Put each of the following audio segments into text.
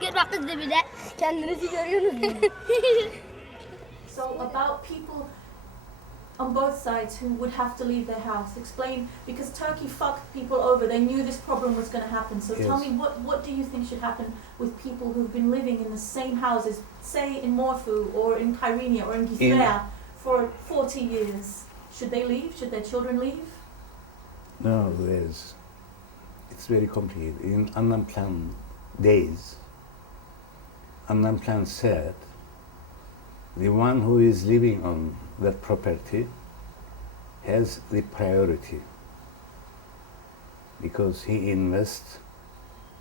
Git bak kız da bile. Kendinizi görüyorsunuz. So about people on both sides who would have to leave their house. Explain, because Turkey fucked people over. They knew this problem was going to happen. So Yes. tell me, what do you think should happen with people who've been living in the same houses, say in Morphu or in Kyrenia or in Gifrea for 40 years? Should they leave? Should their children leave? No, it's very complicated. In unemployment days, unemployment said the one who is living on that property has the priority because he invests,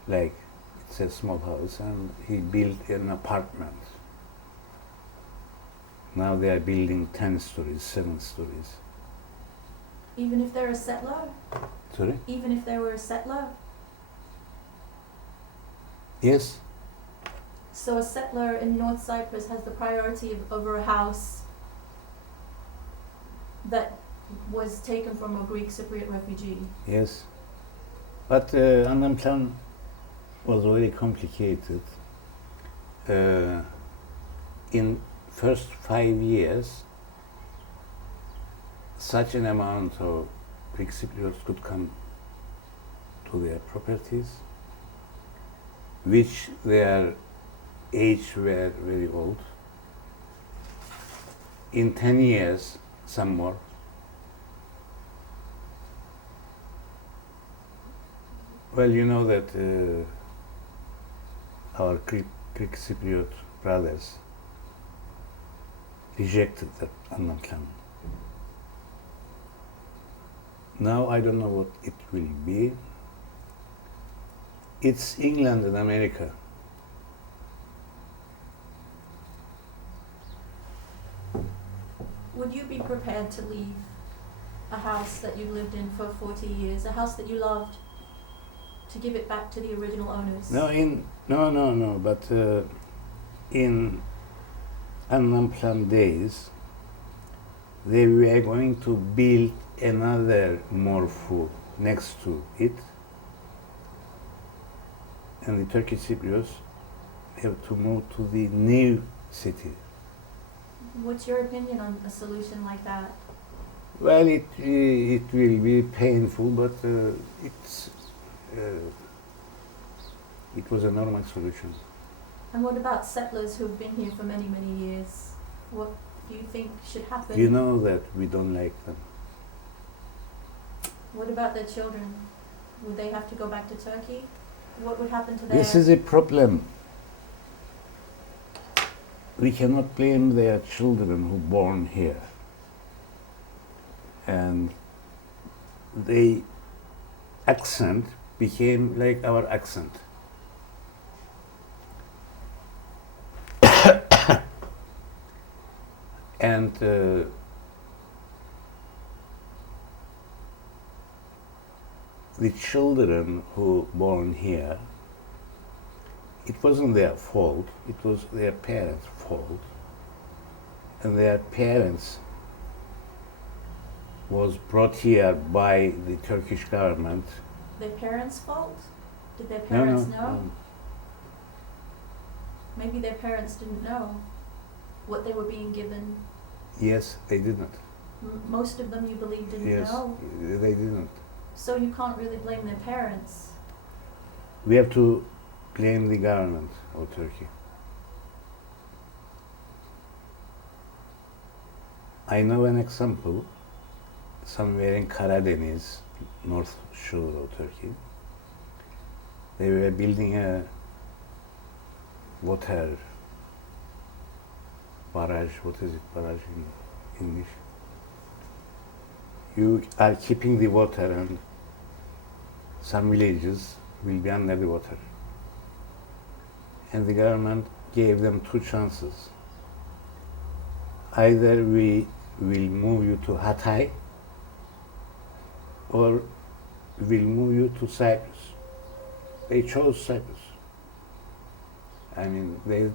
like it's a small house and he built an apartment. Now they are building 10 stories, 7 stories. Even if they're a settler? Sorry? Even if they were a settler? Yes. So a settler in North Cyprus has the priority over a house that was taken from a Greek Cypriot refugee. Yes, but unemployment was very complicated. In first 5 years, such an amount of Greek Cypriots could come to their properties, which their age were very old. In 10 years, some more. Well, you know that our Greek Cypriot brothers rejected that unemployment. Now I don't know what it will be. It's England and America. Would you be prepared to leave a house that you lived in for 40 years, a house that you loved, to give it back to the original owners? No, but in unemployment days, they were going to build another Morphu next to it, and the Turkish Cypriots have to move to the new city. What's your opinion on a solution like that? Well, it will be painful, but it was a normal solution. And what about settlers who've been here for many, many years? What do you think should happen? You know that we don't like them. What about their children? Would they have to go back to Turkey? What would happen to their... This is a problem. We cannot blame their children who born here. And the accent became like our accent. And the children who born here, it wasn't their fault, it was their parents' fault. And their parents was brought here by the Turkish government. Their parents' fault? Did their parents know? No. Maybe their parents didn't know what they were being given. Yes, they didn't. Most of them, you believe, didn't Yes, know. they didn't. So you can't really blame their parents. We have to blame the government of Turkey. I know an example, somewhere in Karadeniz, north shore of Turkey. They were building a water barrage. What is it, barrage in English? You are keeping the water, and some villages will be under the water. And the government gave them two chances. Either we will move you to Hatay, or we'll move you to Cyprus. They chose Cyprus. I mean, they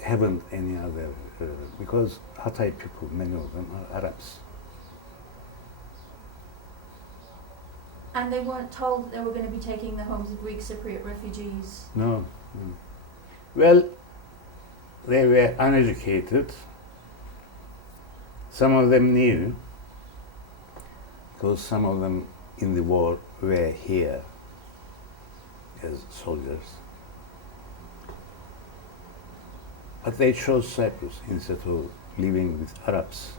haven't any other, because Hatay people, many of them are Arabs. And they weren't told they were going to be taking the homes of Greek Cypriot refugees. No. Well, they were uneducated. Some of them knew, because some of them in the war were here as soldiers. But they chose Cyprus instead of living with Arabs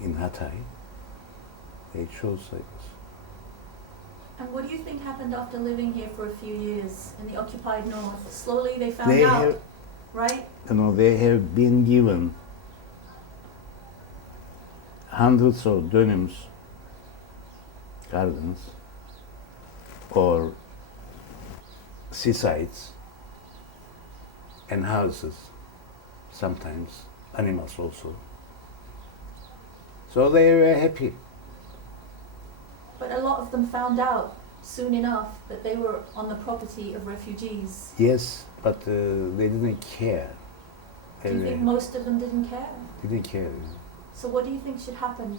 in Hatay. They chose Cyprus. And what do you think happened after living here for a few years in the occupied north? Slowly they found They out, have, right? they have been given hundreds of dönums gardens or seasides and houses, sometimes animals also. So they were happy. But a lot of them found out soon enough that they were on the property of refugees. Yes, but they didn't care. Do you think most of them didn't care? Didn't care. So what do you think should happen?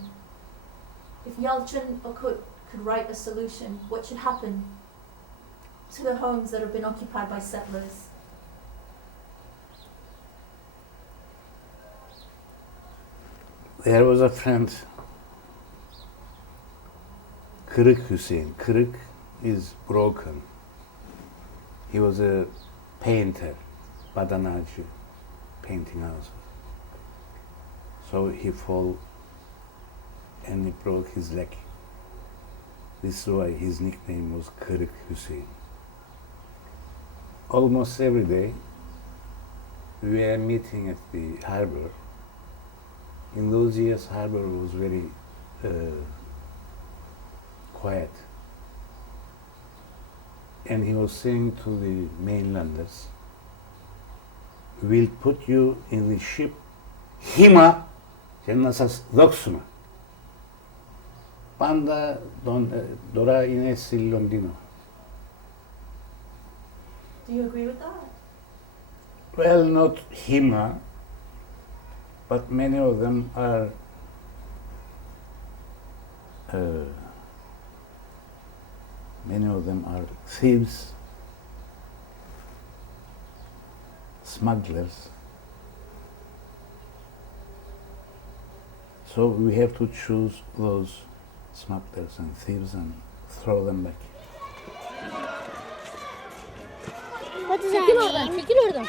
If Yalçın Okut could write a solution, what should happen to the homes that have been occupied by settlers? There was a friend, Kırık Hüseyin. Kırık is broken. He was a painter, badanacı, painting houses. So he fell and he broke his leg. This is why his nickname was Kırık Hüseyin. Almost every day we were meeting at the harbor. In those years, harbor was very quiet. And he was saying to the mainlanders, we'll put you in the ship Hima, Jennasas Doxuma. Panda Dora Ines Londino. Do you agree with that? Well, not Hima, but many of them are thieves, smugglers. So we have to choose those smugglers and thieves and throw them back. Çekil oradan, çekil oradan.